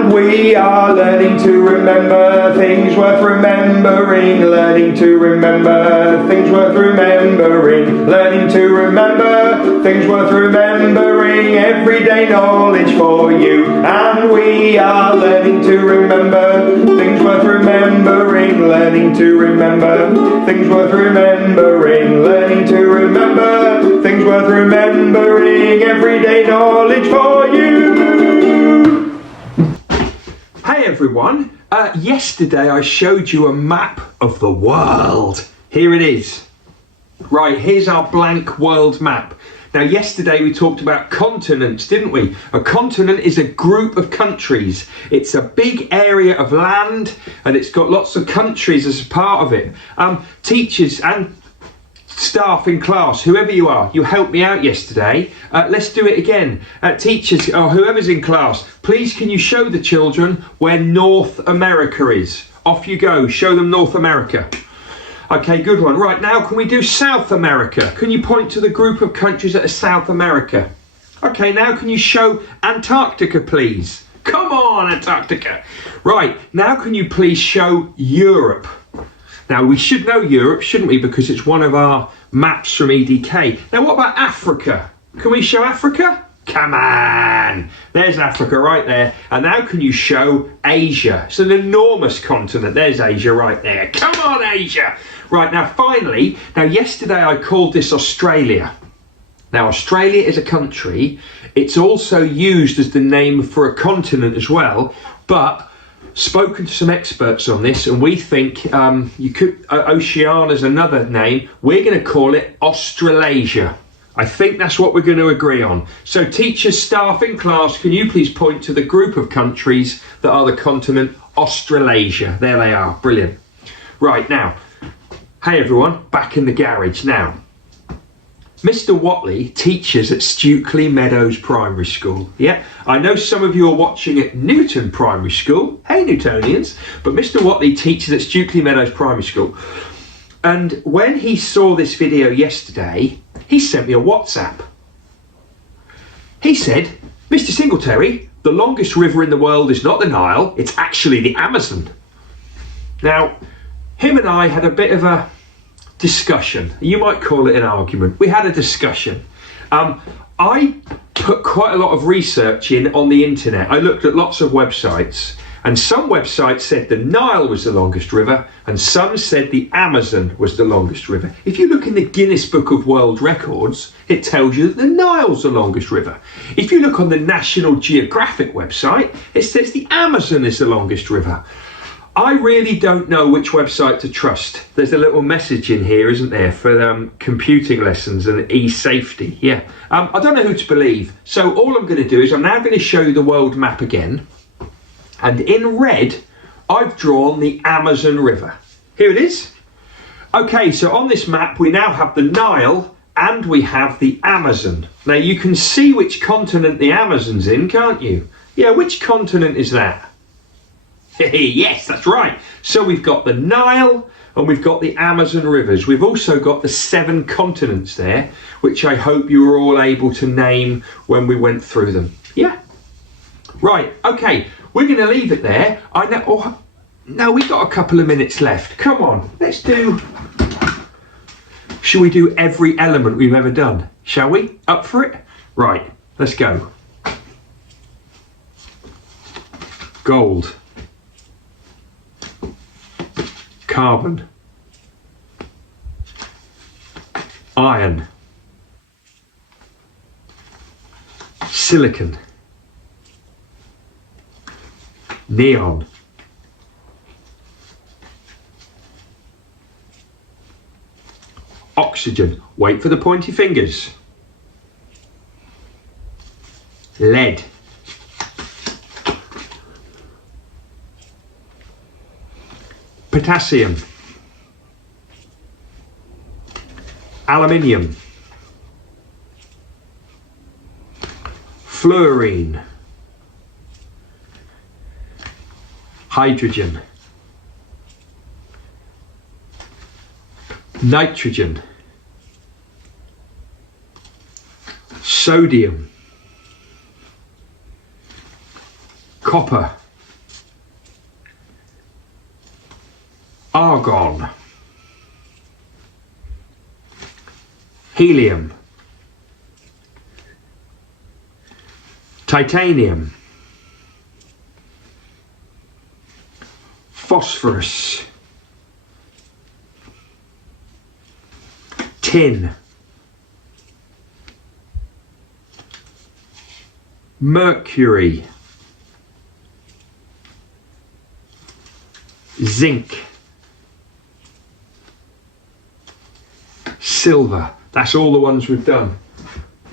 And we are learning to remember things worth remembering, learning to remember things worth remembering, learning to remember things worth remembering, everyday knowledge for you. And we are learning to remember things worth remembering, learning to remember things worth remembering, learning to remember things worth remembering, everyday knowledge for you. Hey everyone, yesterday I showed you a map of the world. Here it is. Right, here's our blank world map. Now yesterday we talked about continents, didn't we? A continent is a group of countries. It's a big area of land and it's got lots of countries as a part of it. Teachers and staff in class, whoever you are, you helped me out yesterday. Let's do it again. Teachers or whoever's in class, please can you show the children where North America is? Off you go, show them North America. Okay, good one. Right, now can we do South America? Can you point to the group of countries that are South America? Okay, now can you show Antarctica, please? Come on, Antarctica. Right, now can you please show Europe? Now, we should know Europe, shouldn't we? Because it's one of our maps from EDK. Now, what about Africa? Can we show Africa? Come on. There's Africa right there. And now can you show Asia? It's an enormous continent. There's Asia right there. Come on, Asia. Right, now, finally, yesterday I called this Australia. Now, Australia is a country. It's also used as the name for a continent as well, but spoken to some experts on this and we think you could Oceania's another name. We're going to call it Australasia. I think that's what we're going to agree on. So teachers, staff in class, can you please point to the group of countries that are the continent Australasia? There they are. Brilliant. Right, now, hey everyone, back in the garage now. Mr. Watley teaches at Stukeley Meadows Primary School. Yeah, I know some of you are watching at Newton Primary School. Hey Newtonians. But Mr. Watley teaches at Stukeley Meadows Primary School. And when he saw this video yesterday, he sent me a WhatsApp. He said, Mr. Singletary, the longest river in the world is not the Nile, it's actually the Amazon. Now, him and I had a bit of a discussion. You might call it an argument. We had a discussion. I put quite a lot of research in on the internet. I looked at lots of websites and some websites said the Nile was the longest river and some said the Amazon was the longest river. If you look in the Guinness Book of World Records, it tells you that the Nile's the longest river. If you look on the National Geographic website, it says the Amazon is the longest river. I really don't know which website to trust. There's a little message in here, isn't there, for computing lessons and e-safety. Yeah, I don't know who to believe. So all I'm going to do is I'm now going to show you the world map again. And in red, I've drawn the Amazon River. Here it is. Okay, so on this map, we now have the Nile and we have the Amazon. Now you can see which continent the Amazon's in, can't you? Yeah, which continent is that? Yes, that's right. So we've got the Nile and we've got the Amazon rivers. We've also got the 7 continents there, which I hope you were all able to name when we went through them. Yeah. Right, okay, we're going to leave it there. I know. Oh, no, we've got a couple of minutes left. Come on, let's do. Shall we do every element we've ever done? Shall we? Up for it? Right, let's go. Gold. Carbon, iron, silicon, neon, oxygen, wait for the pointy fingers, lead, potassium, aluminium, fluorine, hydrogen, nitrogen, sodium, copper, argon, helium, titanium, phosphorus, tin, mercury, zinc, silver. That's all the ones we've done.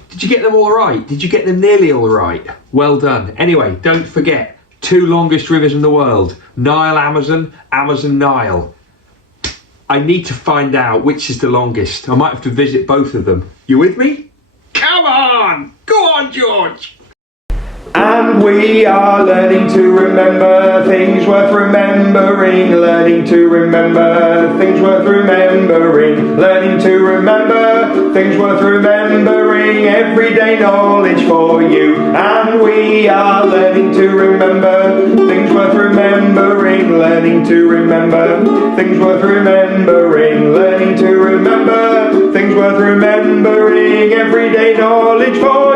Did you get them all right? Did you get them nearly all right? Well done. Anyway, don't forget, 2 longest rivers in the world, Nile, Amazon, Amazon, Nile. I need to find out which is the longest. I might have to visit both of them. You with me? Come on! Go on, George! And we are learning to remember things worth remembering, learning to remember things worth remembering, learning to remember things worth remembering, everyday knowledge for you. And we are learning to remember things worth remembering, learning to remember things worth remembering, learning to remember things worth remembering, everyday knowledge for you.